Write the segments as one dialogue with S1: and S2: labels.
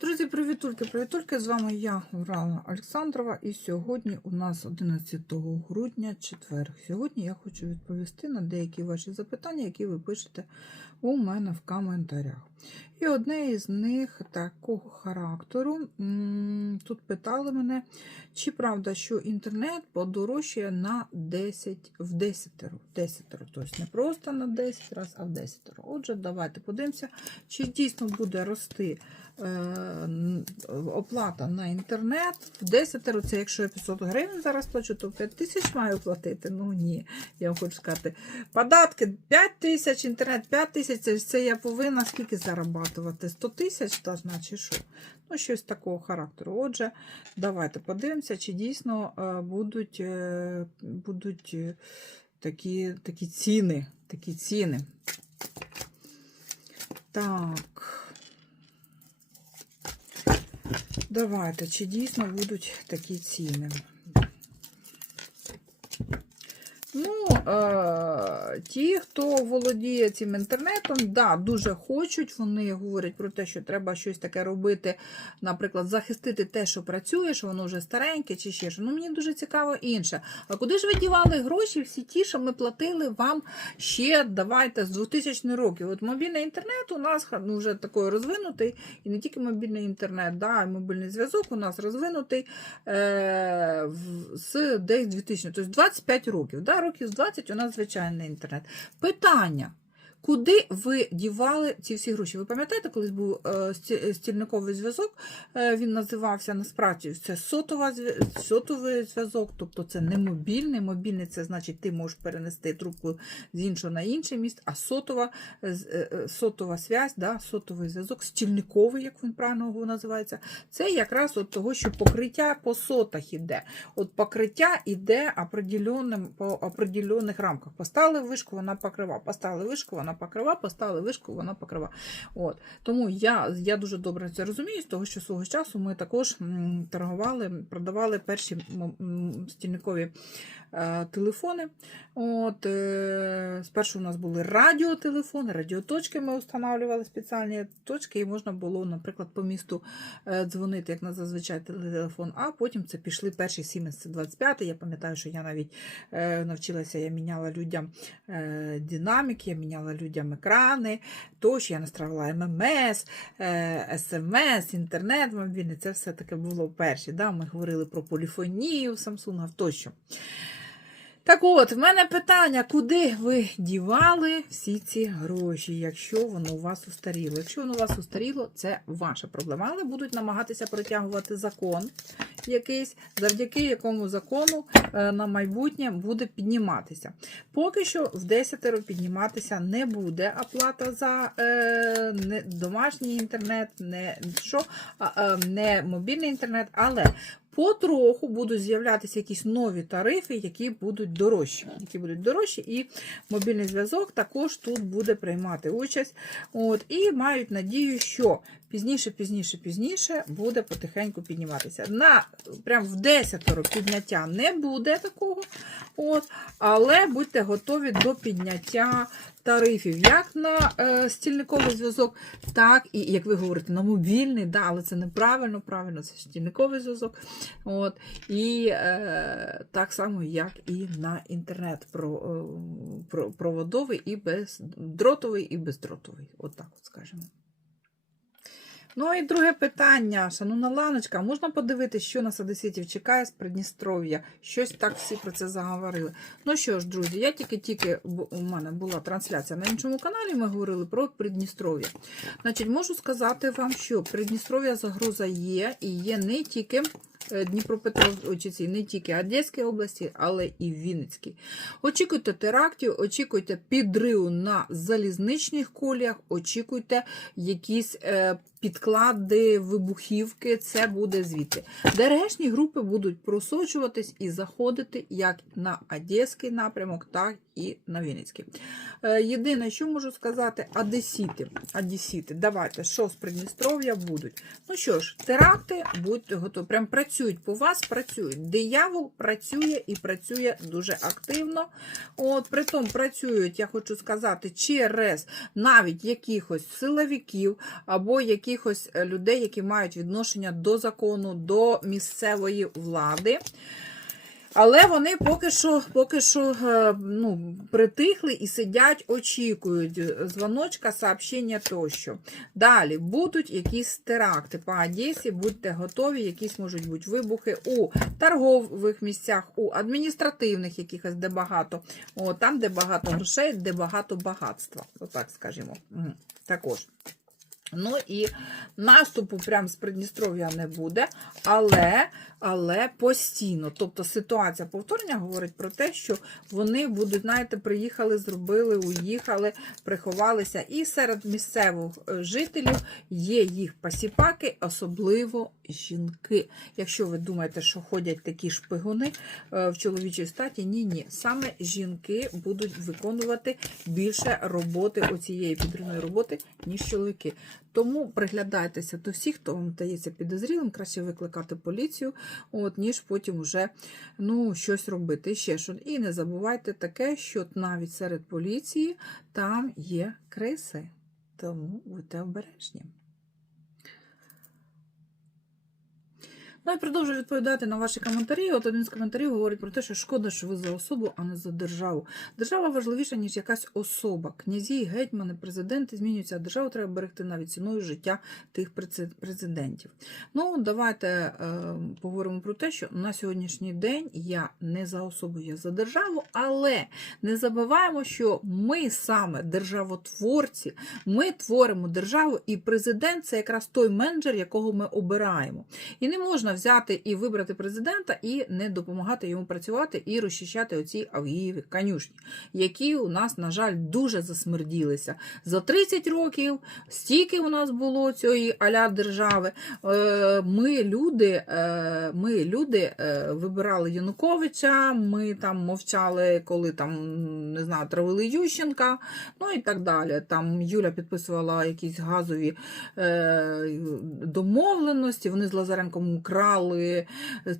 S1: Друзі, привітульки, привітульки! З вами я, Урала Олександрова, і сьогодні у нас 11 грудня, четвер. Сьогодні я хочу відповісти на деякі ваші запитання, які ви пишете у мене в коментарях. І одне із них такого характеру. Тут питали мене, чи правда, що інтернет подорожчає на 10, в 10, 10, тобто не просто на 10 разів, а в 10. Отже, давайте подивимося, чи дійсно буде рости е, оплата на інтернет в 10 це якщо я 500 гривень зараз плачу, то 5 тисяч маю платити. Ну ні, я вам хочу сказати. Податки 5 тисяч, інтернет 5 тисяч, це, це я повинна скільки зарабатувати? 100 тисяч, значить що? Ну, щось такого характеру. Отже, давайте подивимося, чи дійсно е, будуть, е, будуть е, такі, такі ціни. Такі ціни. Так. Давайте, чи дійсно будуть такі ціни? Ну, е, ті, хто володіє цим інтернетом, да, дуже хочуть. Вони говорять про те, що треба щось таке робити, наприклад, захистити те, що працює, що воно вже стареньке чи ще що. Ну, мені дуже цікаво інше. А куди ж ви дівали гроші всі ті, що ми платили вам ще, давайте, з 2000 років? От мобільний інтернет у нас ну, вже такий розвинутий, і не тільки мобільний інтернет, да, й мобільний зв'язок у нас розвинутий е, з десь 2000, тобто 25 років. Да, років з 20 у нас звичайний інтернет. Питання. Куди ви дівали ці всі гроші? Ви пам'ятаєте, колись був е, стільниковий зв'язок, е, він називався насправді це сотова, сотовий зв'язок, тобто це не мобільний. Мобільний це значить, ти можеш перенести трубку з іншого на інше місце, а сотова, е, сотова связь, да, сотовий зв'язок, стільниковий, як він правильно називається, це якраз от того, що покриття по сотах іде. От покриття іде определенним, по определенних рамках. Поставили вишку, вона покрива. Поставили вишку, вона покрива, поставили вишку, вона покрива. От. Тому я, я дуже добре це розумію, з того, що свого часу ми також торгували, продавали перші стільникові телефони. От, е, спершу у нас були радіотелефони, радіоточки ми встановлювали спеціальні точки, і можна було, наприклад, по місту е, дзвонити, як на зазвичай телефон, а потім це пішли перші Siemens 25. Я пам'ятаю, що я навіть е, навчилася, я міняла людям е, динаміки, я міняла людям екрани, тощо я настравила ММС, е, СМС, інтернет мобільний. Це все таке було перші. Да? Ми говорили про поліфонію Samsung тощо. Так от, в мене питання, куди ви дівали всі ці гроші, якщо воно у вас устаріло? Якщо воно у вас устаріло, це ваша проблема. Але будуть намагатися протягувати закон якийсь, завдяки якому закону е, на майбутнє буде підніматися. Поки що в 10 підніматися не буде оплата за е, не, домашній інтернет, не, що, а, е, не мобільний інтернет, але потроху будуть з'являтися якісь нові тарифи, які будуть дорожчі. Які будуть дорожчі, і мобільний зв'язок також тут буде приймати участь. От, і мають надію, що пізніше, пізніше, пізніше буде потихеньку підніматися. На прям в 10 підняття не буде такого. От, але будьте готові до підняття тарифів як на е, стільниковий зв'язок, так і, як ви говорите, на мобільний, да, але це неправильно, правильно, це стільниковий зв'язок. От, і е, так само, як і на інтернет про, е, про, проводовий і бездротовий, і бездротовий. От так от скажемо. Ну і друге питання, шановна Ланочка, можна подивитися, що нас одеситів чекає з Придністров'я? Щось так всі про це заговорили. Ну що ж, друзі, я тільки-тільки у мене була трансляція на іншому каналі, ми говорили про Придністров'я. Значить, можу сказати вам, що Придністров'я загроза є, і є не тільки Дніпропетровській, не тільки Одеській області, але і Вінницькій. Очікуйте терактів, очікуйте підриву на залізничних коліях, очікуйте якісь е, підклади, вибухівки, це буде звідти. ДРГшні групи будуть просочуватись і заходити як на Одеський напрямок, так і на Вінницький. Е, Єдине, що можу сказати, одесіти. Одесіти, давайте, що з Придністров'я будуть. Ну що ж, теракти, будьте готові. Прям працюють по вас, працюють. Диявол працює і працює дуже активно. От, Притом працюють, я хочу сказати, через навіть якихось силовиків або якихось е, людей, які мають відношення до закону, до місцевої влади. Але вони поки що, поки що е, ну, притихли і сидять, очікують дзвоночка, сообщення тощо. Далі будуть якісь теракти по Одесі, будьте готові, якісь можуть бути вибухи у торгових місцях, у адміністративних якихось, де багато, о, там, де багато грошей, де багато багатства. Отак скажімо. Також. Ну і наступу прямо з Придністров'я не буде, але, але постійно. Тобто ситуація повторення говорить про те, що вони будуть, знаєте, приїхали, зробили, уїхали, приховалися. І серед місцевих е, жителів є їх пасіпаки, особливо жінки. Якщо ви думаєте, що ходять такі шпигуни е, в чоловічій статі, ні, ні. Саме жінки будуть виконувати більше роботи оцієї підривної роботи, ніж чоловіки. Тому приглядайтеся до всіх, хто вам здається підозрілим, краще викликати поліцію, от, ніж потім вже ну, щось робити. Ще що. І не забувайте таке, що навіть серед поліції там є криси. Тому будьте обережні. Ну і продовжую відповідати на ваші коментарі. От один з коментарів говорить про те, що шкода, що ви за особу, а не за державу. Держава важливіша, ніж якась особа. Князі, гетьмани, президенти змінюються, а державу треба берегти навіть ціною життя тих президентів. Ну, давайте е, поговоримо про те, що на сьогоднішній день я не за особу, я за державу, але не забуваємо, що ми саме державотворці, ми творимо державу, і президент це якраз той менеджер, якого ми обираємо. І не можна взяти і вибрати президента і не допомагати йому працювати і розчищати оці авгієві конюшні, які у нас, на жаль, дуже засмерділися. За 30 років стільки у нас було цієї аля держави. Е, Ми люди, е, ми люди е, вибирали Януковича, ми там мовчали, коли там не знаю, травили Ющенка, ну і так далі. Там Юля підписувала якісь газові домовленості. Вони з Лазаренком крали.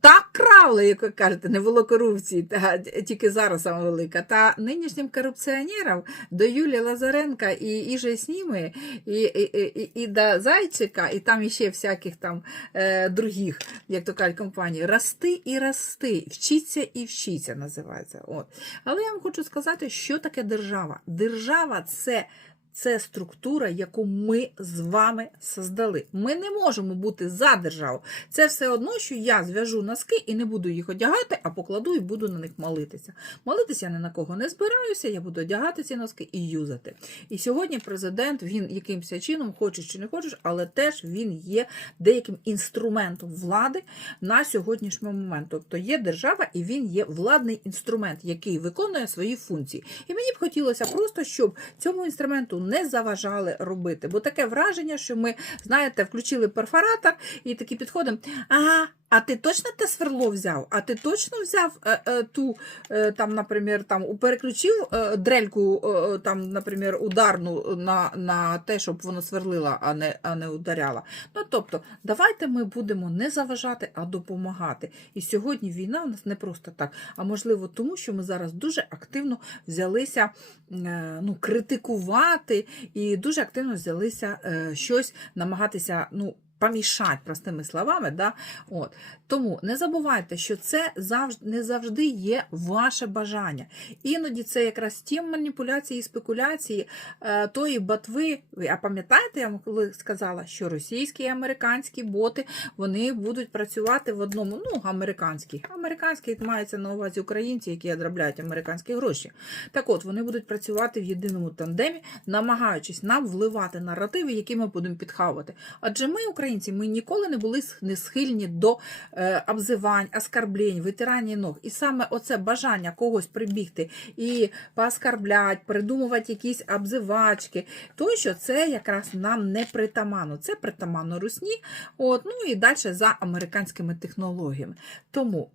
S1: Так крали, як ви кажете, не було корупції, та тільки зараз саме велика. Та нинішнім корупціонерам до Юлії Лазаренка і Іже Сніми, і, і, і, і до Зайчика, і там іще всяких там е, других, як то кажуть, компаній, рости і рости, вчіться і вчіться називається. От. Але я вам хочу сказати, що таке держава. Держава це. Це структура, яку ми з вами создали. Ми не можемо бути за державу. Це все одно, що я зв'яжу носки і не буду їх одягати, а покладу і буду на них молитися. Молитися я ні на кого не збираюся, я буду одягати ці носки і юзати. І сьогодні президент, він якимось чином, хочеш чи не хочеш, але теж він є деяким інструментом влади на сьогоднішній момент. Тобто є держава і він є владний інструмент, який виконує свої функції. І мені б хотілося просто, щоб цьому інструменту не заважали робити. Бо таке враження, що ми, знаєте, включили перфоратор і такі підходимо. Ага, а ти точно те сверло взяв? А ти точно взяв е, е, ту, е, там, наприклад, там, переключив е, дрельку, е, там, наприклад, ударну на, на те, щоб воно сверлило, а не, а не ударяло. Ну, тобто, давайте ми будемо не заважати, а допомагати. І сьогодні війна у нас не просто так, а можливо тому, що ми зараз дуже активно взялися е, ну, критикувати і дуже активно взялися е, щось намагатися, ну, помішати простими словами. Да? От. Тому не забувайте, що це завжди, не завжди є ваше бажання. Іноді це якраз ті маніпуляції і спекуляції е, тої ботви. А пам'ятаєте, я вам коли сказала, що російські і американські боти вони будуть працювати в одному, ну, американські. Американські мається на увазі українці, які одробляють американські гроші. Так от, вони будуть працювати в єдиному тандемі, намагаючись нам вливати наративи, які ми будемо підхавувати. Адже ми, українці, ми ніколи не були не схильні до е, обзивань, оскарблень, витирання ног. І саме оце бажання когось прибігти і пооскарблять, придумувати якісь обзивачки, то що це якраз нам не притаманно. Це притаманно русні, от, ну і далі за американськими технологіями. Тому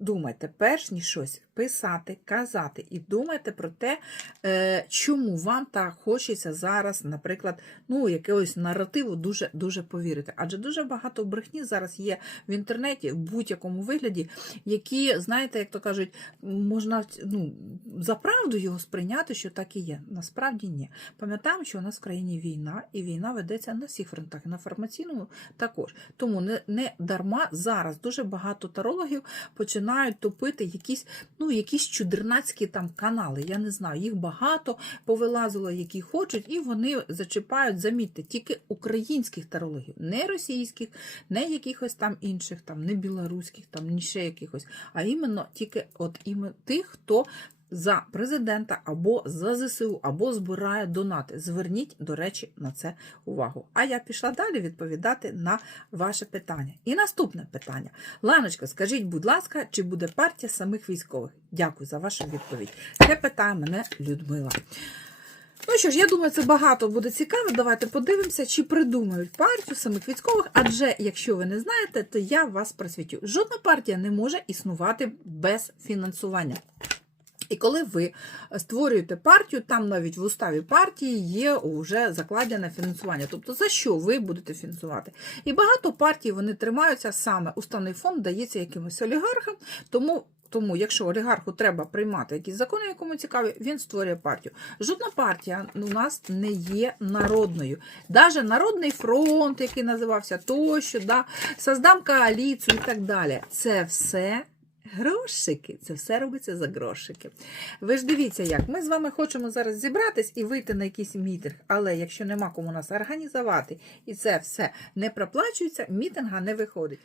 S1: думайте, перш ніж щось писати, казати і думайте про те, е, чому вам так хочеться зараз, наприклад, ну, якогось наративу дуже дуже повірити. Адже дуже багато брехні зараз є в інтернеті в будь-якому вигляді, які, знаєте, як то кажуть, можна ну, за правду його сприйняти, що так і є. Насправді ні. Пам'ятаємо, що у нас в країні війна, і війна ведеться на всіх фронтах, на фармаційному також. Тому не, не дарма зараз дуже багато тарологів починають топити якісь, ну, якісь чудернацькі там канали. Я не знаю, їх багато повилазило, які хочуть, і вони зачіпають, замітьте, тільки українських тарологів, не російських, не якихось там інших, там, не білоруських, там, ні ще якихось, а іменно тільки от іменно тих, хто за президента або за ЗСУ, або збирає донати. Зверніть, до речі, на це увагу. А я пішла далі відповідати на ваше питання. І наступне питання. Ланочка, скажіть, будь ласка, чи буде партія самих військових? Дякую за вашу відповідь. Це питає мене Людмила. Ну що ж, я думаю, це багато буде цікаво. Давайте подивимося, чи придумають партію самих військових. Адже, якщо ви не знаєте, то я вас просвітю. Жодна партія не може існувати без фінансування. І коли ви створюєте партію, там навіть в уставі партії є вже закладене фінансування. Тобто за що ви будете фінансувати? І багато партій вони тримаються саме уставний фонд дається якимось олігархам, тому. Тому, якщо олігарху треба приймати якісь закони, якому цікаві, він створює партію. Жодна партія у нас не є народною. Даже Народний фронт, який називався тощо, да, создам коаліцію і так далі. Це все Грошики, це все робиться за грошики. Ви ж дивіться, як ми з вами хочемо зараз зібратись і вийти на якийсь мітинг, але якщо нема кому нас організувати і це все не проплачується, мітинга не виходить.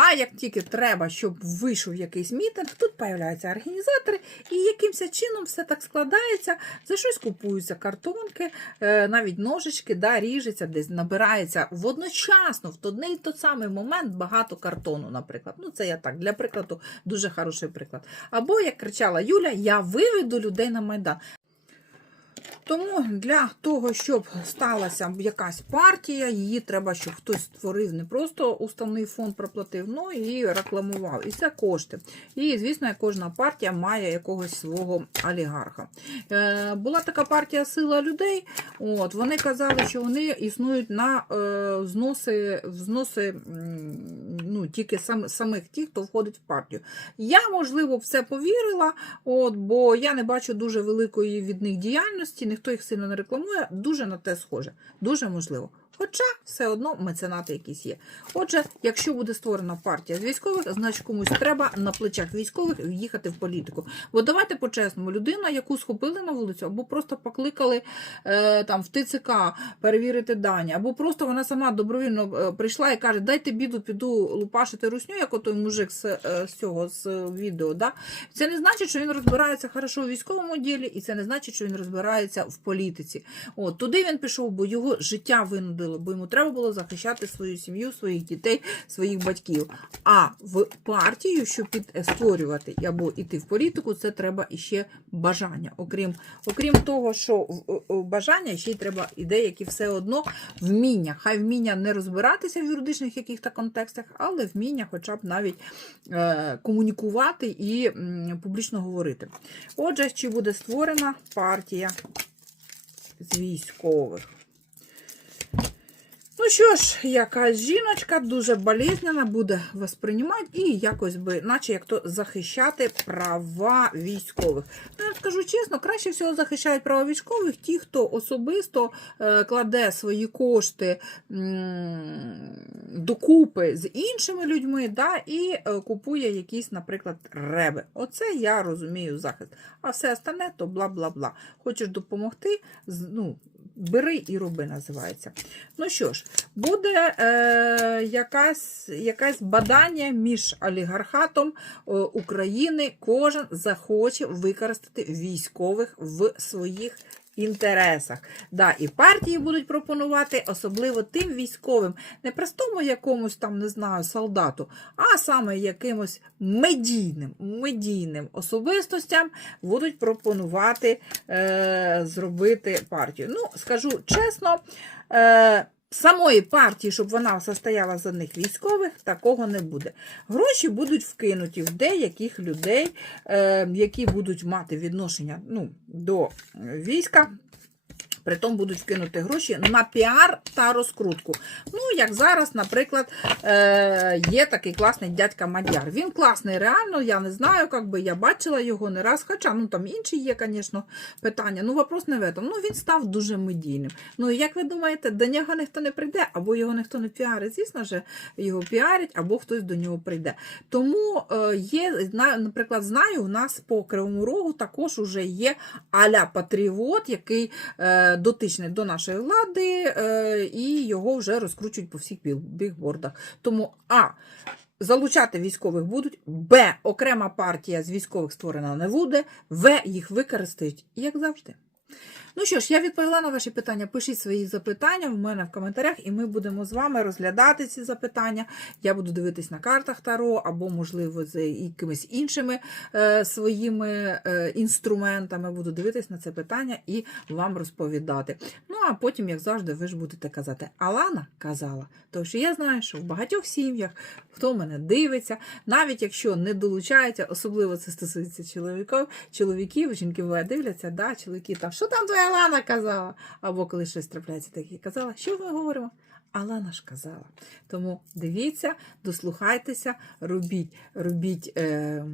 S1: А як тільки треба, щоб вийшов якийсь мітинг, тут появляються організатори, і якимось чином все так складається, за щось купуються картонки, е, навіть ножички, да, ріжеться, десь набирається водночасно, в одний і самий момент багато картону, наприклад. Ну, це я так, для прикладу, дуже хороший приклад. Або, як кричала Юля, я виведу людей на Майдан. Тому для того, щоб сталася якась партія, її треба, щоб хтось створив не просто уставний фонд проплатив, ну і рекламував. І це кошти. І, звісно, кожна партія має якогось свого олігарха. Е, була така партія Сила людей. От, Вони казали, що вони існують на е, взноси, взноси ну, тільки сам, самих тих, хто входить в партію. Я, можливо, в це повірила, от, бо я не бачу дуже великої від них діяльності, ніхто їх сильно не рекламує, дуже на те схоже. Дуже можливо. Хоча все одно меценати якісь є. Отже, якщо буде створена партія з військових, значить комусь треба на плечах військових в'їхати в політику. Бо давайте по-чесному, людина, яку схопили на вулицю, або просто покликали е, там в ТЦК перевірити дані, або просто вона сама добровільно е, прийшла і каже, дайте біду, піду лупашити русню, як отой мужик з, е, з цього з відео. Да? Це не значить, що він розбирається хорошо у військовому ділі, і це не значить, що він розбирається в політиці. От туди він пішов, бо його життя винудило, бо йому треба було захищати свою сім'ю, своїх дітей, своїх батьків. А в партію, щоб під е, створювати або йти в політику, це треба іще бажання. Окрім, окрім того, що в- в- бажання, ще й треба і деякі все одно вміння. Хай вміння не розбиратися в юридичних яких-то контекстах, але вміння, хоча б навіть е, комунікувати і м, публічно говорити. Отже, чи буде створена партія з військових? Ну що ж, якась жіночка дуже болезненно буде восприймати і якось би, наче як то захищати права військових. Ну, я скажу чесно, краще всього захищають права військових ті, хто особисто е, кладе свої кошти м, докупи з іншими людьми, да, і е, купує якісь, наприклад, реби. Оце я розумію захист. А все остальне то бла-бла-бла. Хочеш допомогти, ну, бери і роби, називається. Ну що ж, буде е, якась, якесь бадання між олігархатом е, України. Кожен захоче використати військових в своїх інтересах. Да, і партії будуть пропонувати, особливо тим військовим, не простому якомусь там, не знаю, солдату, а саме якимось медійним, медійним особистостям будуть пропонувати е, зробити партію. Ну, скажу чесно, е, самої партії, щоб вона состояла з одних військових, такого не буде. Гроші будуть вкинуті в деяких людей, е, які будуть мати відношення ну, до війська. Притом будуть вкинути гроші на піар та розкрутку. Ну, як зараз, наприклад, е, є такий класний дядька Мадяр. Він класний, реально, я не знаю, як би я бачила його не раз. Хоча ну там інші є, звісно, питання. Ну, вопрос не в этом. Ну, він став дуже медійним. Ну, як ви думаєте, до нього ніхто не прийде, або його ніхто не піарить. Звісно ж, його піарять, або хтось до нього прийде. Тому е, є, наприклад, знаю, у нас по Кривому Рогу також уже є аля патріот, який е, дотичний до нашої влади, е, і його вже розкручують по всіх бігбордах. Тому А. Залучати військових будуть, Б. Окрема партія з військових створена не буде, В. Їх використають, як завжди. Ну що ж, я відповіла на ваші питання. Пишіть свої запитання в мене в коментарях, і ми будемо з вами розглядати ці запитання. Я буду дивитись на картах Таро, або, можливо, з якимись іншими е, своїми е, інструментами. Буду дивитись на це питання і вам розповідати. Ну а потім, як завжди, ви ж будете казати, Алана казала. Тому що я знаю, що в багатьох сім'ях, хто мене дивиться, навіть якщо не долучається, особливо це стосується чоловіків, чоловіків, жінки буває дивляться, да, чоловіки там, що там твоя Алана казала? Або коли щось трапляється таке, казала, що ми говоримо? Алана ж казала. Тому дивіться, дослухайтеся, робіть, робіть е,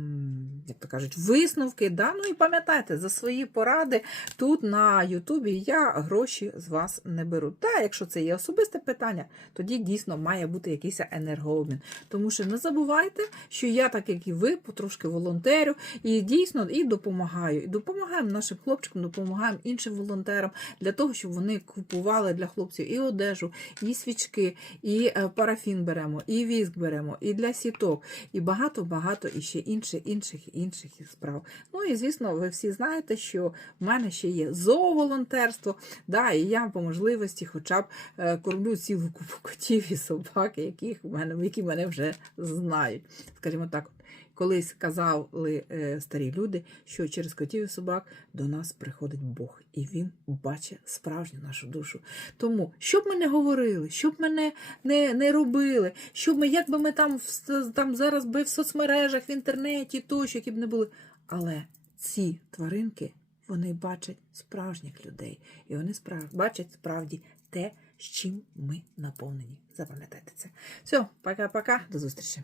S1: як то кажуть, висновки. Да? Ну і пам'ятайте, за свої поради тут на Ютубі я гроші з вас не беру. Та, якщо це є особисте питання, тоді дійсно має бути якийсь енергообмін. Тому що не забувайте, що я, так як і ви, потрошки волонтерю, і дійсно і допомагаю. І допомагаємо нашим хлопчикам, допомагаємо іншим волонтерам для того, щоб вони купували для хлопців і одежу, і свічки, і е, парафін беремо, і віск беремо, і для сіток, і багато-багато і ще інших, інших, інших справ. Ну і звісно, ви всі знаєте, що в мене ще є зооволонтерство, да, і я по можливості хоча б е, кормлю цілу купу котів і собак, яких в мене, які мене вже знають. Скажімо так, колись казали е, старі люди, що через котів і собак до нас приходить Бог, і він бачить справжню нашу душу. Тому, що б ми не говорили, що б ми не, не, не робили, що б ми, як би ми там, там зараз би в соцмережах, в інтернеті, тощо, які б не були. Але ці тваринки вони бачать справжніх людей, і вони справ... бачать справді те, з чим ми наповнені. Запам'ятайте це. Все, пока-пока, до зустрічі.